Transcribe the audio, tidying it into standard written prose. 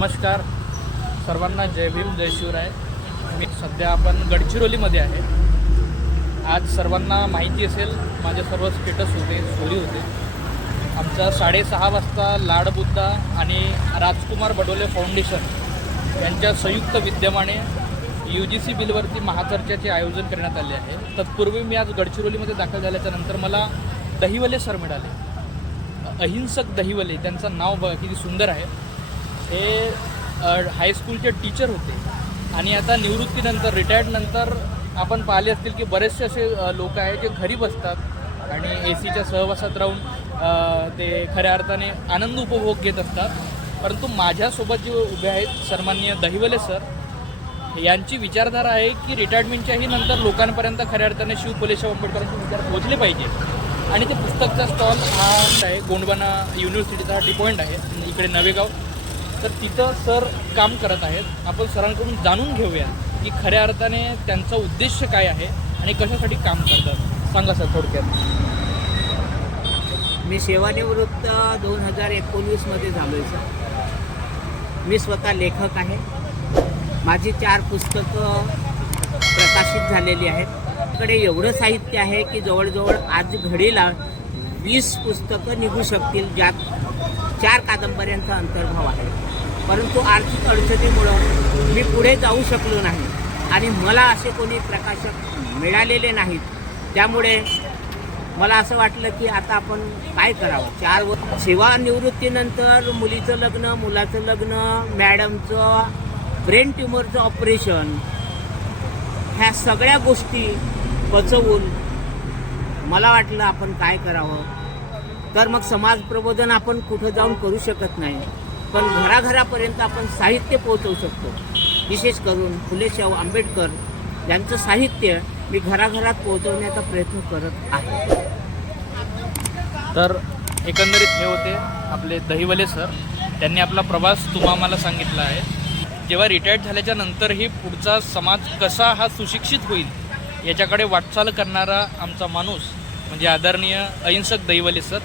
नमस्कार सर्वांना, जय भीम जय शिवराय. मी सध्या आपण गडचिरोलीमध्ये आहे. आज सर्वांना माहिती असेल, माझे सर्व स्टेटस होते, स्टोरी होते. आमचा 6:30 वाजता लाडबुद्धा आणि राजकुमार बडोले फाउंडेशन यांच्या संयुक्त विद्यमाने UGC बिलवरती महाचर्चेचे आयोजन करण्यात आले आहे. तत्पूर्वी मी आज गडचिरोलीमध्ये दाखल झाल्याच्या नंतर मला दहिवले सर मिळाले. अहिंसक दहिवले, त्यांचं नाव बघा किती सुंदर आहे. हे हायस्कूलचे टीचर होते आणि आता निवृत्तीनंतर, रिटायर्डनंतर आपण पाहिले असतील की बरेचसे असे लोक आहेत जे घरी बसतात आणि ACच्या सहवासात राहून ते खऱ्या अर्थाने आनंद उपभोग घेत असतात. परंतु माझ्यासोबत जे उभे आहेत सन्माननीय दहिवले सर, यांची विचारधारा आहे की रिटायरमेंटच्याही नंतर लोकांपर्यंत खऱ्या अर्थाने शिव फुले शाहू आंबेडकरांचे विचार पोहोचले पाहिजे. आणि ते पुस्तकचा स्टॉल हा आहे, गोंडवाना युनिव्हर्सिटीचा हा टी पॉईंट आहे इकडे नवेगाव. तर तिथं सर काम करत आहेत. आपण सरांकडून जाणून घेऊया की खऱ्या अर्थाने त्यांचा उद्देश काय आहे आणि कशासाठी काम करतात. सांगा सर थोडक्यात. मी सेवानिवृत्त 2019मध्ये झालो आहे सर. मी स्वतः लेखक आहे. माझी 4 पुस्तकं प्रकाशित झालेली आहेत. माझ्याकडे एवढं साहित्य आहे की जवळजवळ आज घडीला 20 पुस्तकं निघू शकतील, ज्यात 4 कादंबऱ्यांचा अंतर्भाव आहे. परंतु आर्थिक अडचणीमुळं मी पुढे जाऊ शकलो नाही आणि मला असे कोणी प्रकाशक मिळालेले नाहीत. त्यामुळे मला असं वाटलं की आता आपण काय करावं. 4 वर्ष सेवानिवृत्तीनंतर मुलीचं लग्न, मुलाचं लग्न, मॅडमचं ब्रेन ट्युमरचं ऑपरेशन, ह्या सगळ्या गोष्टी पचवून मला वाटलं आपण काय करावं. तर मग समाज प्रबोधन आपण कुठं जाऊन करू शकत नाही, पण घराघरापर्यंत आपण साहित्य पोहोचवू शकतो. विशेष करून फुले शाहू आंबेडकर यांचं साहित्य मी घराघरात पोहोचवण्याचा प्रयत्न करत आहे. तर एकंदरीत हे होते आपले दहिवले सर. त्यांनी आपला प्रवास आम्हाला सांगितला आहे. जेव्हा रिटायर्ड झाल्याच्या नंतरही पुढचा समाज कसा हा सुशिक्षित होईल याच्याकडे वाटचाल करणारा आमचा माणूस म्हणजे आदरणीय अहिंसक दहिवले सर.